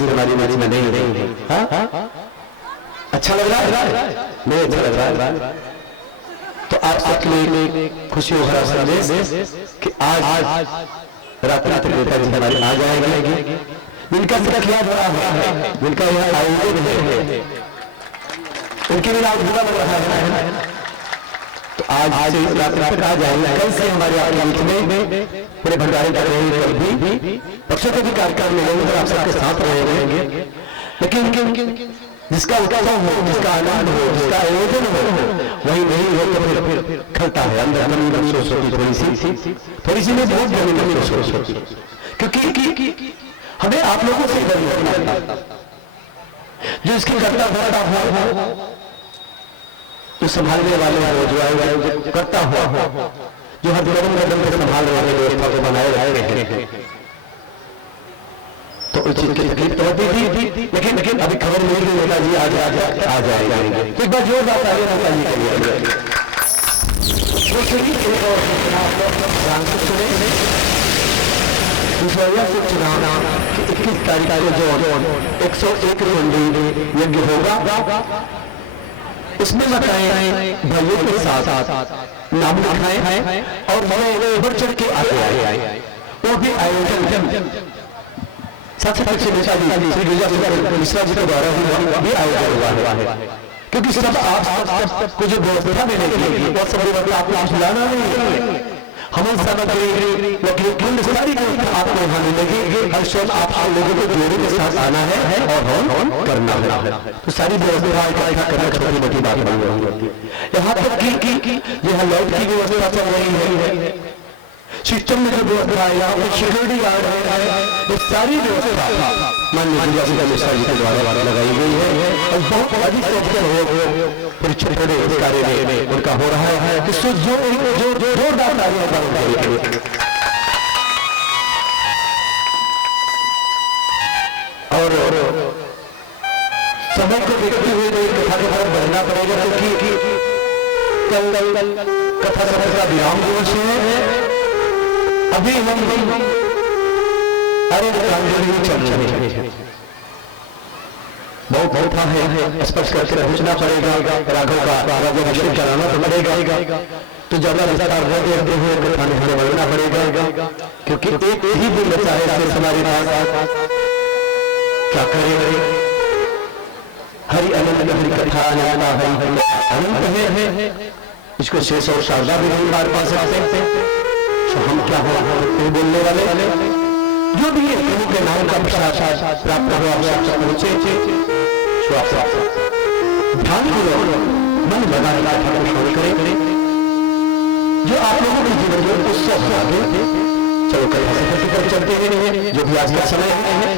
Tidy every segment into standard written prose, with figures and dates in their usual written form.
व्यवस्था हमारी मैच में नहीं है। हाँ, अच्छा लग रहा है? नहीं अच्छा लग रहा है। तो आप सबके लिए खुशियों भरा संदेश कि आज रात्रि तक नेताजी हमारे आ जाएंगे, जिनका किया बड़ा है, जिनका यह आयोजन है, उनके लिए आज बुरा लग रहा है। तो आज से रात्रि तक आ जाएंगे। कल से हमारे आपके बीच में पूरे भंडारे कर रहे हैं, भी पक्षों के भी कार्यक्रम मिलेंगे, आप सबके साथ रहेंगे। लेकिन जिसका उत्सव हो, जिसका आनंद हो, जिसका आयोजन हो, वही नहीं हो तो फिर खलता है, अंदर नमी महसूस होती, थोड़ी सी में बहुत नमी महसूस होती, क्योंकि हमें आप लोगों से डर लगता है। जो इसकी करता हो, जो संभालने वाले हो, जो आयोजन करता हो, जो हर कदम को संभाल रहे हैं, व्यवस्था को बनाए रहे हैं, तो उस चीज की तकलीफ तो होती थी। लेकिन अभी खबर मिल गई नेताजी आ जाएंगे। तो एक बार जोरदार तालियां नेताजी के लिए। चुनाव 21 तारीख को जो 101 मंडी यज्ञ होगा, उसमें बताएं भाइयों के साथ नाम लिखाएं और बढ़ चढ़ के आगे आए। वो भी आयोजन सबसे पहले नेताजी श्री गिरिजा मिश्रा जी के द्वारा भी आयोजन हुआ है, क्योंकि सब आप को जो व्यवस्था मिलेगी बहुत सब आपको बुलाना नहीं है। हमें सामग्री सारी आपको वहां मिलेगी। हर क्षण आप लोगों को जोड़े के साथ आना है और करना है। तो सारी व्यवस्था इकट्ठा करना छोटी मोटी बात नहीं होती। यहाँ तक कि यहाँ लाइट की व्यवस्था चल रही है, सिस्टम में जो व्यवस्था है, यहाँ पर सिक्योरिटी गार्ड है, ये सारी व्यवस्था माननीय गिरिजा मिश्रा जी के द्वारा लगाई गई है और बहुत अधिक फिर छोटे इस कार्य में उनका हो रहा है। इससे जो जोरदार तालियां और समय को देखते हुए कथा के तरफ बढ़ना पड़ेगा, क्योंकि कल कथा सत्र का विराम दिवस है। अभी हम अरे चल रहे हैं, बहुत है, स्पर्श करके पहुंचना पड़ेगा, राघव का राज्याभिषेक कराना तो पड़ेगा। तो ज्यादा विस्तार न देखते हुए कथा में हमें बढ़ना पड़ेगा, क्योंकि एक ही दिन बचा है हमारे पास। क्या करें? हरि अनंत हरि कथा अनंत है, इसको शेष और शारदा भी नहीं मार पा सकते। तो हम क्या हो बोलने वाले जो भी प्रभु के नाम का प्रसाद प्राप्त हो, पहुंचे ध्यान पूर्वक मन लगा ठाकुर करें, जो आप लोगों के जीवन में उत्सव बना दे। चलो कथा सत्र की तरफ चलते हैं, जो भी आज का समय है।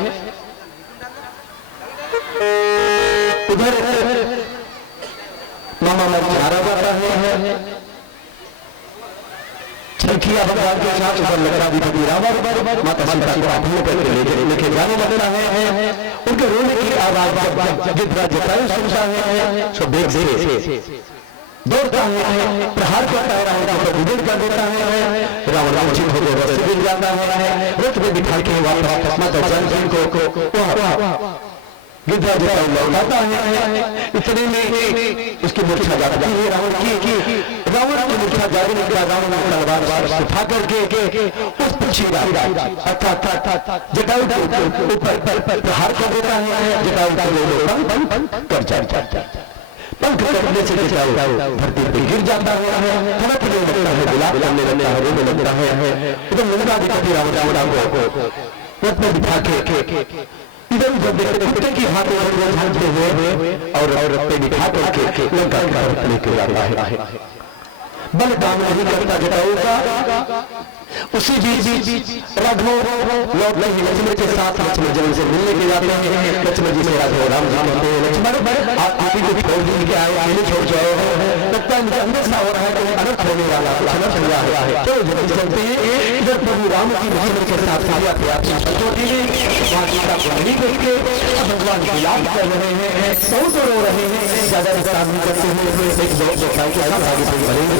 उधर मामा मारा जाता है, छठिया भगवान के साथ ऊपर लकड़ा भी रावण माता सीता को अपने पर लेके जाने लगता है। उनके रोने की आवाज जितना जतायु सुनता है, सो देख से दौड़ता है, प्रहार करता है, विजय कर देता है। रावण रामचित होकर रथ से गिर जाता है, रथ में बिठा के वापस माता जानकी को गिरजा लौटाता है। इतने में उसकी मूर्छा जाती है रावण की मूर्छा जाने के बाद रावण तलवार उठा करके उस पक्षी अर्थात जटायु के ऊपर प्रहार कर देता है। जटायु कर जाता, पंख करने से जटायु धरती पर गिर जाता है, तड़पने लगता है, गुलाब करने लगता है, रोने लगता है। एकदम लंकाधिपति रावण को रथ में बिठा के इधर उधर देखते कुत्ते की भांति झांकते हुए और रथ पे बिठा करके लंका का लेके जाता है। बल काम नहीं करता जटायु का। उसी बीच राघव लौट नहीं लक्ष्मण के साथ लक्ष्मण जन से मिलने के जाते हैं। लक्ष्मण जी से राघव राम जी कहते हैं, लक्ष्मण आप ही को छोड़ दी के आए, नहीं छोड़ जाओ, लगता है मुझे अंदेशा हो रहा है कि अनर्थ होने वाला अनर्थ हो रहा है। तो जल्दी चलते हैं। इधर प्रभु राम की लक्ष्मण के साथ कार्य होती है, वहां सीता को नहीं करके भगवान की याद कर रहे हैं, बहुत रो रहे हैं। ज्यादा विस्तार नहीं करते हुए एक दो भाई के साथ आगे बढ़ेंगे।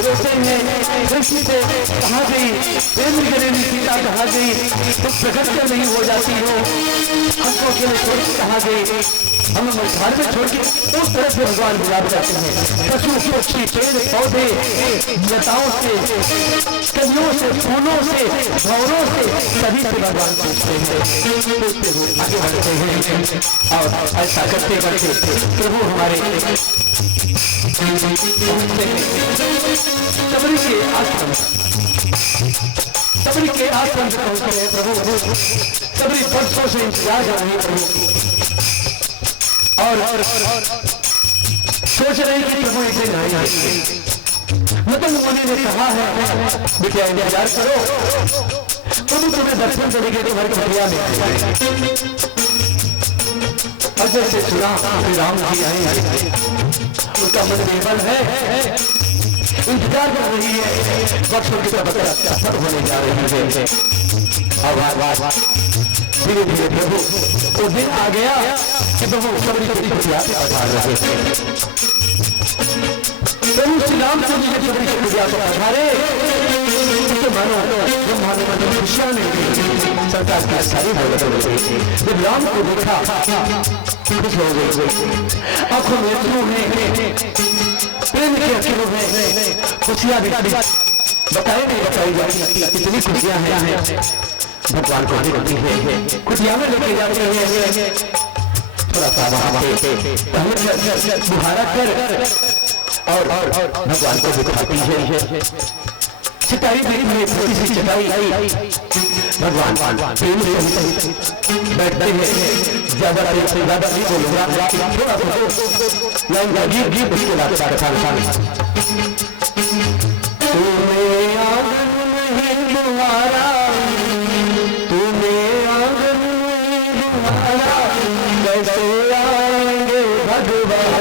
रोते हैं दृष्टि से कहाँ गई प्रेम करेगी सीता कहाँ गई तुम प्रकट कर नहीं हो जाती हो हमको अकेले छोड़ के कहाँ गई हम घर में छोड़ के उस तरह से भगवान बुला जाते हैं पशु पक्षी पेड़ पौधे लताओं से कलियों से फूलों से भौरों से सभी से भगवान पूछते हैं आगे बढ़ते हैं और ऐसा करते करते प्रभु हमारे सबरी के आश्रम सबरी के आश्रम से पहुंचे हैं प्रभु सबरी वर्षों से इंतजार कर रहे हैं प्रभु और सोच रहे हैं कि प्रभु एक दिन नहीं आएंगे मतलब मुनि ने कहा है बेटा इंतजार करो प्रभु तुम्हें दर्शन करेंगे तुम्हारी घटिया में और जैसे सुना श्री राम जी आए उसका मन निर्बल है इंतजार कर रही है वर्षों की तरफ सब होने जा रही है धीरे धीरे प्रभु वो दिन आ गया कि प्रभु सबरी प्रभु श्री राम चंद्र जी सबरी पूजा को पधारे तो मानो ब्रह्मांड में खुशियां नहीं सरकार की सारी जब राम को देखा खुश हो गई आंखों में प्रेम के अखिलों में खुशियां बताई नहीं बताई जाती इतनी खुशियां हैं भगवान को मिलती है खुशियां में लेके जाते हैं थोड़ा सा बुहारा कर और भगवान को दिखाती है चिताई मेरी छोटी सी चिताई भगवान प्रेम से बैठते हैं ज्यादा नहीं बोलूंगा थोड़ा सा लाइन का गीत उसके बाद तुम्हें आंगन में दुआरा तुम्हें आंगन में दुआरा कैसे आएंगे भगवान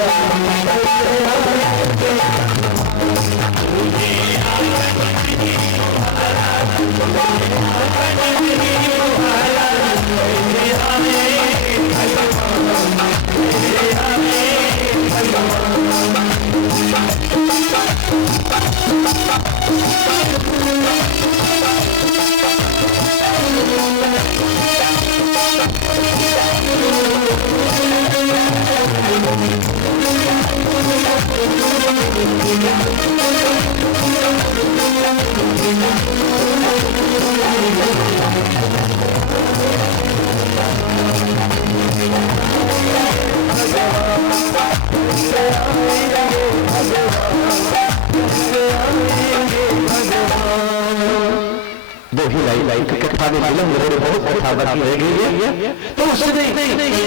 कथा में विलंब बहुत कथा बाकी रह गई है तो उसने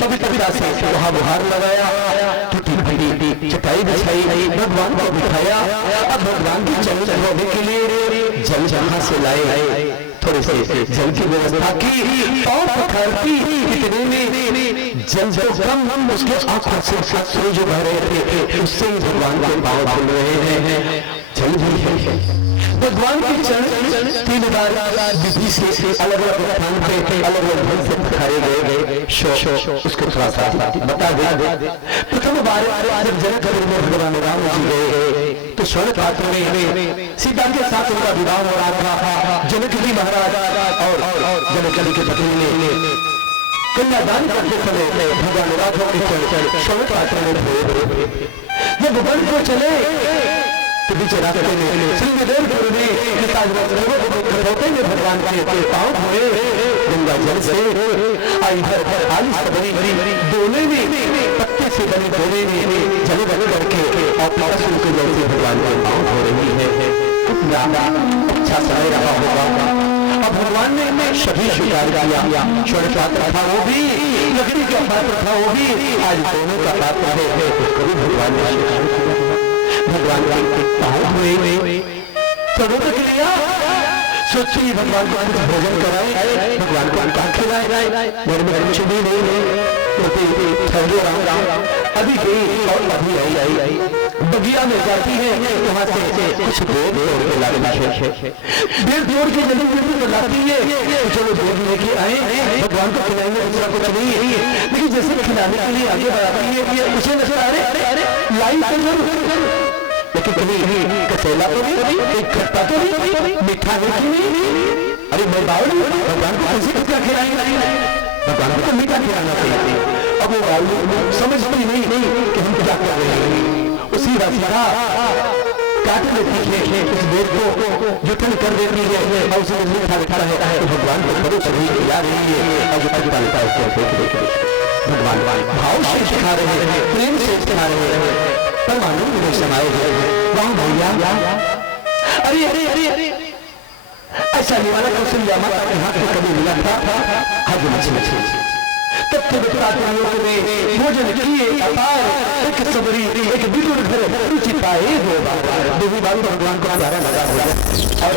पवित्रता से वहां बुहार लगाया टूटी फटी चटाई बिछाई भगवान को बिठाया अब भगवान की चरण चढ़ाने के लिए जल जहां से लाए थोड़े से जल की व्यवस्था की और पथरती इतने में जल जो कम उसके आंखों से अश्रु जो बह रहे थे उससे ही भगवान के पांव खुल रहे हैं जल भी है भगवान के चरण 3 बार विधि से अलग अलग स्थान पे अलग अलग ढंग से पखारे गए उसको थोड़ा सा बता दे प्रथम बार जब जनक में भगवान राम जी गए तो स्वर्ण पात्र में सीता के साथ उनका विवाह हो रहा था जनक जी महाराज और जनक जी के पत्नी ने कन्यादान करते समय भगवान राम के स्वर्ण पात्र में जब वन को चले तो बीच रास्ते में श्रीदेव गुरु ने होते हुए भगवान के पांव धोए गंगा जल से आई दोने में पत्ते से बने दोने में जल बने करके और पशु के जल से भगवान के पांव धो रही है अच्छा समय रहा होगा अब भगवान भगवान ने सभी स्वीकार किया। स्वर्ण पात्र था वो भी, लकड़ी का पात्र था वो भी, आज दोनों का पात्र है, उसको भी भगवान ने स्वीकार किया। भगवान के पाँव हुए, सर्वोदय के लिया, सोचिए भगवान को कुछ भोजन कराए, भगवान को क्या खिलाए, मेरे में कुछ भी नहीं, ठहरो राम, अभी गई और अभी आई, बगिया में जाती है, वहां से कुछ दूध तोड़ के लाती है, बेर तोड़ के जल्दी जल्दी तो लाती है, चलो दूध लेके आए, भगवान को खिलाएंगे, दूसरा कुछ नहीं है, लेकिन जैसे खिलाने के लिए आगे बढ़ाती है, उसे नजर अरे लाई कर, लेकिन कभी कसेला तो नहीं, एक खट्टा तो नहीं, मीठा नहीं, अरे मैं बावली भगवान को कैसे कितना खिलाएंगे, भगवान को तो मीठा खिलाना चाहिए। अब वो बावली समझती नहीं कि हम क्या कर रहे हैं, उसी सीधा काट लेती है, उस वेद को जुटन कर देती है, और उसे मीठा बैठा है, तो भगवान को बड़े सभी खिला रही है, और जो खिला लेता है उसको भगवान भाव से सिखा रहे हैं, प्रेम से सिखा रहे हैं, परमानंद में समाये हैं। वहां भैया अरे अरे अरे अरे ऐसा निवाला कौशल्या माता के हाथ में कभी मिला था, हज मछली तब तो लोगों में भोजन किए अपार, एक सबरी एक बिल्कुल घर रुचि पाए दो बार भगवान को प्यारा लगा और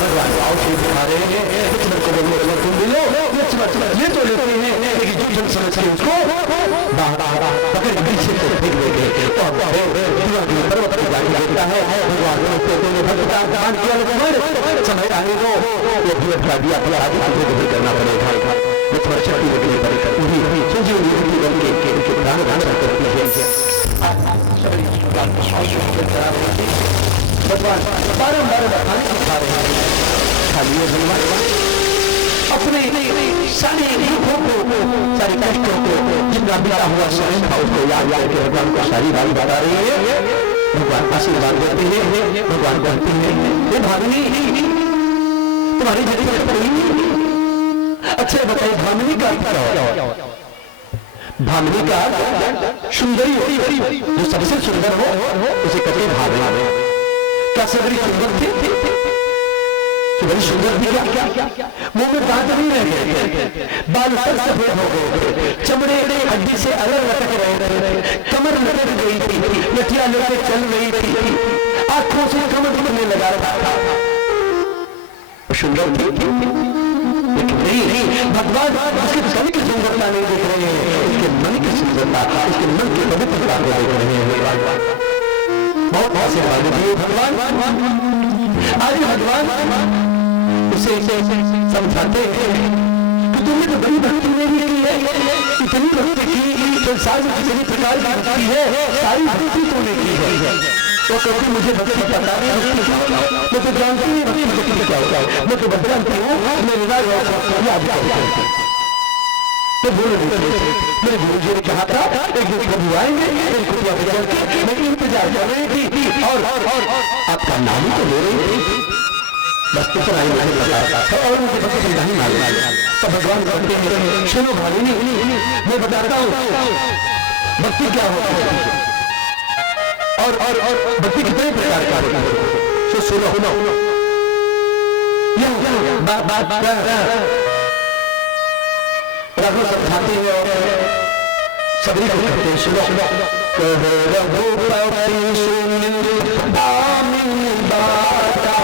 भगवान भाव से दिखा रहे हैं, तुम मिलो ये तो लेते हैं, लेकिन जो समझ के उसको पकड़ पीछे से फेंक देंगे, पर्वत पर जाके देखता है, भगवान भगवान किया समय आने दो, ये भी अपना दिया अपना आगे तुझे करना पड़ेगा, लक्ष्मण शक्ति लगने पड़ेगा, पूरी संजीवनी बन के प्राण धारण करती है। भगवान बारम्बार बताने सिखा रहे हैं, खाली भगवान अपने सारे दुखों को, सारे कष्टों को, जितना बीता हुआ समय था उसको याद करके भगवान को सारी बात बता रही है। भगवान आशीर्वाद देते हैं, भगवान कहते हैं ये भामिनी तुम्हारी जरूरत पड़ी। अच्छा बताइए भामिनी का क्या, भामिनी का सुंदरी होती, जो सबसे सुंदर हो उसे कहते हैं भामिनी। क्या सबरी सुंदर थी? बड़ी सुंदर थी क्या? मुंह में दांत नहीं रह गए, बाल सब सफेद हो गए, चमड़े हड्डी से अलग लटक रहे थे, कमर लटक गई थी, लठिया लेके चल रही थी, आंखों से कमर में लगा रहा था, सुंदर थी लेकिन नहीं, भगवान उसके तन की सुंदरता नहीं देख रहे हैं, इसके मन की सुंदरता, इसके मन की पवित्रता को देख रहे हैं। बहुत आशीर्वाद दिए भगवान। आज भगवान उसे समझाते हैं कि तुमने तो बड़ी भक्ति मेरी की है, इतनी भक्ति की, संसार में कितनी प्रकार की भक्ति है, सारी भक्ति तुमने की है, तो कभी मुझे भक्ति पता नहीं, मैं तो जानती नहीं भक्ति क्या होता है, मैं तो बदलाती हूँ, मैं निराश याद तो बोल रहे थे, मेरे गुरु जी ने कहा था एक दिन प्रभु आएंगे, मैं इंतजार कर रही थी, और आपका नाम ही तो ले रही थी, बस तो सुनाई नहीं लगा था, और मुझे बस नहीं मालूम। तो भगवान कहते हैं सुनो भाविनी, मैं बताता हूँ भक्ति क्या होता है, और भक्ति कितने प्रकार का होता है, तो सुनो रघु समझाते हैं और सबरी को कहते हैं सुनो रघुपति सुन भामिनी बाता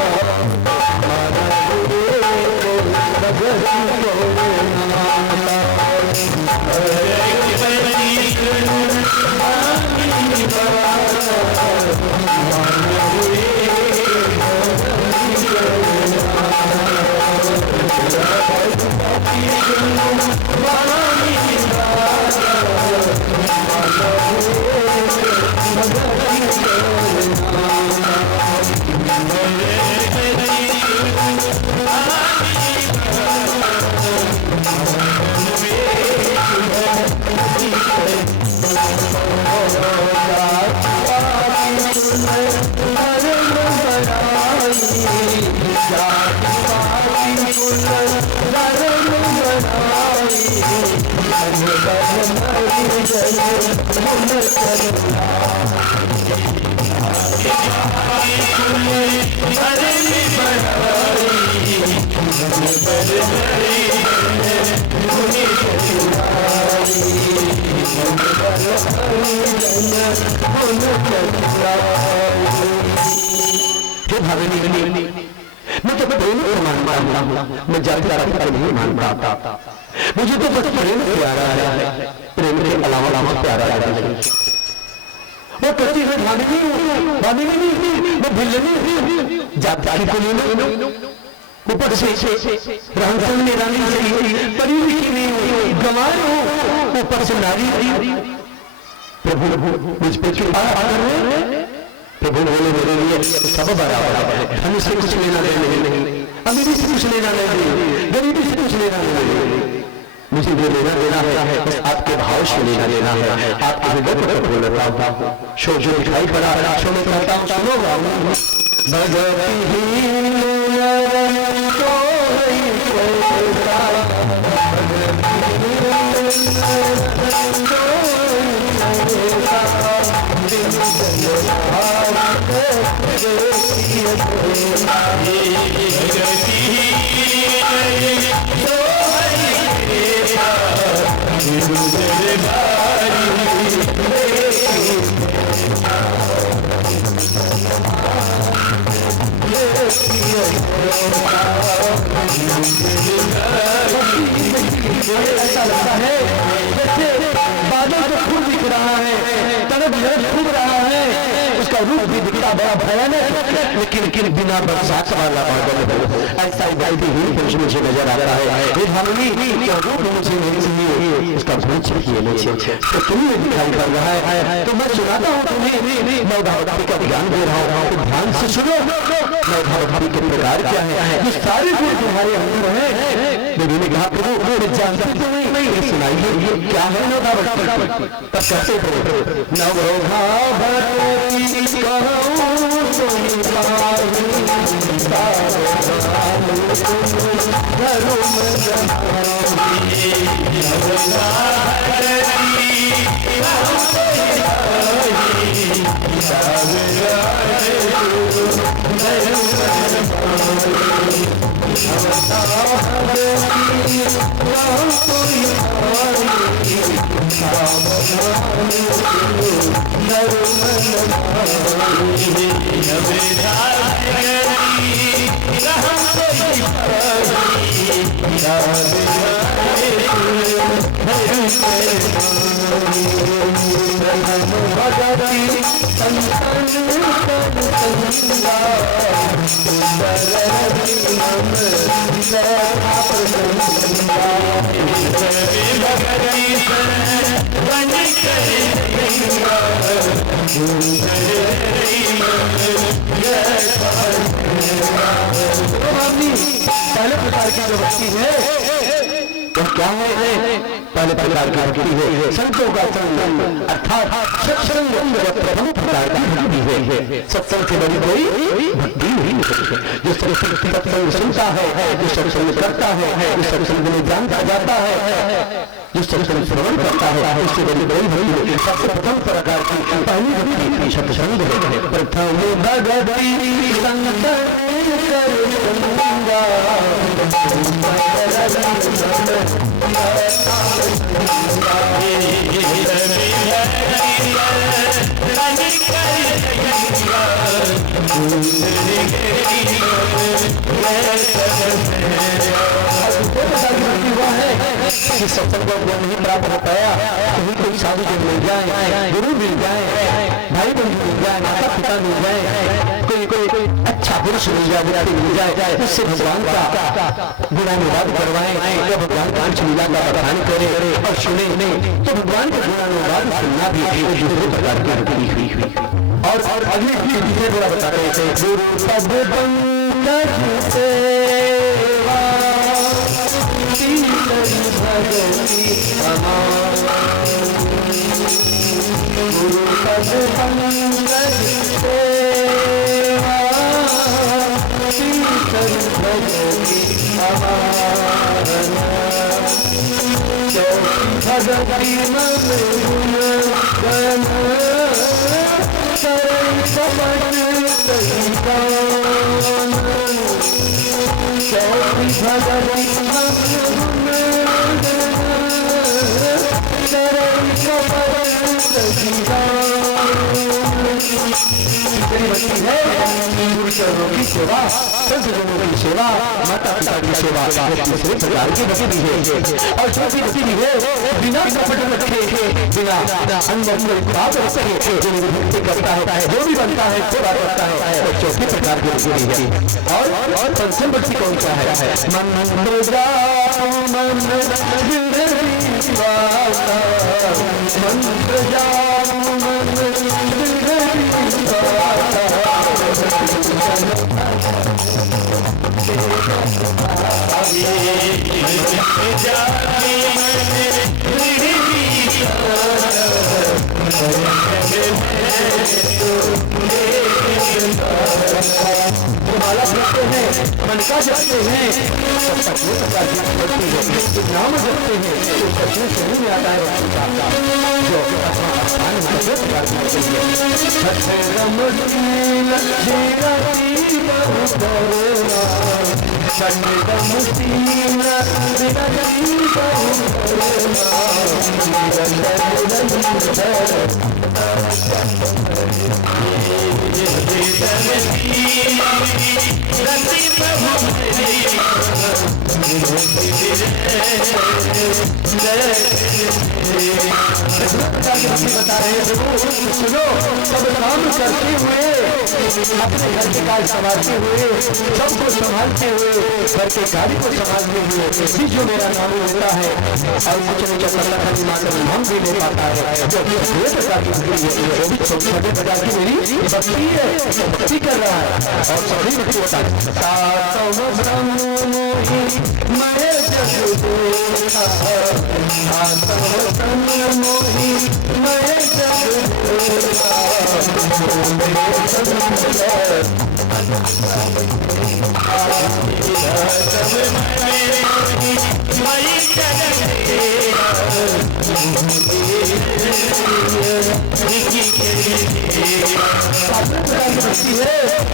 भागनी, मैं तो प्रेम को मानता हूँ, मैं जाति का नहीं मानता, मुझे तो बस प्रेम प्यारा है, प्रेम के अलावा मुझे प्यारा नहीं। वो कहती है भागनी मैं भिल्लनी जाति को नहीं, ऊपर से रामचंद्र ने रानी से परी लिखी नहीं गंवार हो, ऊपर से नारी। प्रभु मुझ पर कृपा कर रहे हैं, प्रभु बोले मेरे लिए सब बराबर है, हमें से कुछ लेना देना नहीं, अमीरी से कुछ लेना नहीं, गरीबी से कुछ लेना नहीं, मुझे जो लेना देना है बस आपके भाव से लेना देना है, आपके हृदय को बोल रहा हूँ। शो जो दिखाई पड़ा शो में कहता हूँ सुनो ऐसा लगता है जैसे बादल तो खूब दिख रहा है, तड़प खूब रहा है, उसका रूप भी दिखता बड़ा भयानक, लेकिन बिना बरसात वाला बादल हो, ऐसा उबालती हुई मुझे नजर आता है। रूप मुझे नहीं चाहिए, उसका गुण चाहिए मुझे, तो तुम्हें दिखाई पड़ रहा है, तो मैं सुनाता हूँ तुम्हें, मैं भगवती का ज्ञान दे रहा हूँ, ध्यान से सुनो, मैं भगवती के प्रकार क्या है, ये सारे गुण तुम्हारे अंदर है। देवी ने कहा प्रभु जानते तो नहीं, सुनाइए ये क्या है नवधा भक्ति, तब कैसे नवधा भक्ति पहले प्रकार की जो भक्ति है तो क्या है, पहले प्रकार की भक्ति है संतों का संग, अर्थात सत्संग प्रथम प्रकार की भक्ति है। सत्संग से बड़ी कोई भक्ति नहीं है। जो सत्संग सुनता है, जो सत्संग करता है, जो सत्संग में जानता जाता है, जो सत्संग श्रवण करता है, उससे बड़ी बड़ी भक्ति है। सबसे प्रथम प्रकार की पहली भक्ति सत्संग है। प्रथम भक्ति संग सत्संग को नहीं प्राप्त हो पाया, कहीं कोई साधु जन मिल जाए, गुरु मिल जाए, भाई बंधु मिल जाए, माता पिता मिल जाए, कोई अच्छा पुरुष मिल जाए, मिल जाए, उससे भगवान का गुणानुवाद करवाए, तो भगवान पांच लीला का बखान करे और सुने, तो भगवान का गुणानुवाद सुनना भी दूसरे प्रकार की भक्ति हुई। और अगली चीजें बड़ा बता रहे थे, गुरु पद पंकज सेवा भगति गुरु पद पंकज सेवा भगति भगति मन गुण सरल समझ भगति जितनी बची है गुरु चरणों की सेवा, संतजनों की सेवा, माता पिता की सेवा, दूसरे प्रकार की बची भी है। और चौथी बची भी है बिना कपट रखे, बिना अंदर में बात रखे जो भक्ति करता है, जो भी बनता है सेवा करता है, वो चौथी प्रकार की बची है। और पंचम बची कौन सा है? मन जाओ मन मंत्र जाओ मन माला जपते हैं, मन का जपते हैं, नाम जपते हैं तो सचने समझ में आता है जो बता रहे हैं सुनो, सब काम करते हुए अपने घर के कार्य संभालते हुए, सबको संभालते हुए, घर के कार्य को संभालते हुए भी जो मेरा नाम लेता है और मुझे नाम भी ले पाता है, जो भी प्रकार की वो भी छोटे प्रकार की मेरी भक्ति है, भक्ति कर रहा है। और सभी भक्ति होता है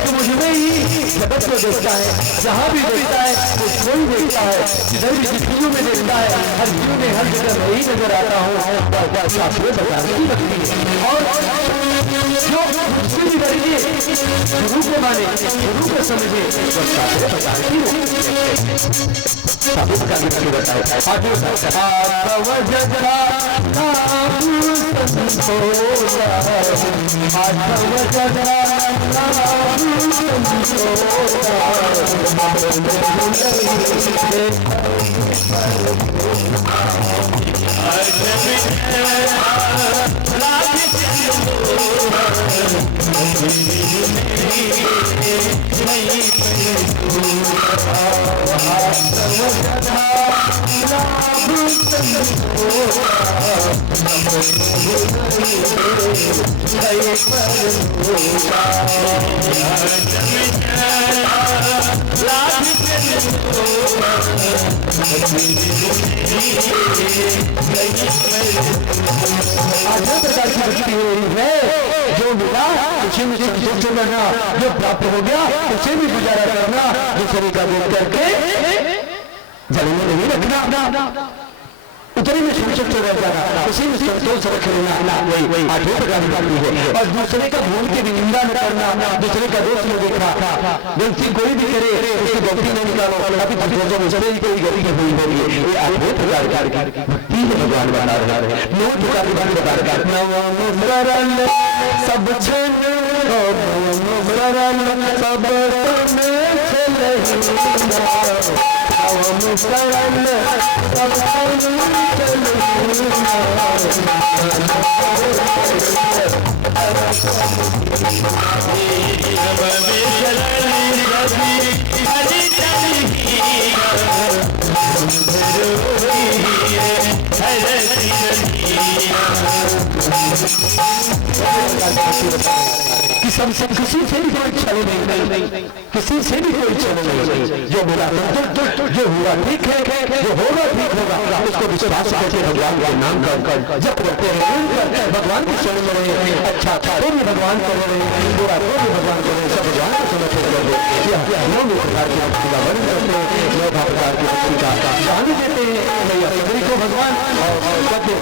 तो मुझे ही जगत को देखता है, जहाँ भी देखता है उसको ही देखता है, जिधर भी जिंदगियों में देखता है, हर जीव में हर जगह मैं ही नजर आता हूँ। और जो उसके भी करिए गुरु को माने, गुरु को समझे, जो मिला उसी में संतुष्ट रहना, जो प्राप्त हो गया उसे भी गुजारा करना, दूसरे का देख करके जल में नहीं रखना, उतने में संतुष्ट रह जाना, उसी में संतोष रख लेना, वही आठवें प्रकार की बात है। और दूसरे का भूल के भी निंदा न करना, दूसरे का दोष न देखा, गलती कोई भी करे उसकी गलती न निकालो, अभी दूसरे की कोई गलती हुई होगी, ये आठवें प्रकार की भक्ति में भगवान बना रहा है। नौ प्रकार की बात बता रहा है, सब छन सब सबसे किसी से भी कोई छल नहीं, किसी से भी कोई छल नहीं। जो बोला जो हुआ ठीक है, जो होगा ठीक होगा, उसको विश्वास करके भगवान के नाम कर जब करते हैं, भगवान की शरण में रहे, अच्छा तो भी भगवान कर रहे हैं, बुरा तो भी भगवान कर रहे हैं, सब भगवान को समर्पित कर दे। नौ प्रकार की भक्ति का वर्णन करते हैं, नौ प्रकार की भक्ति का ज्ञान देते हैं मैया सभी को भगवान। और कहते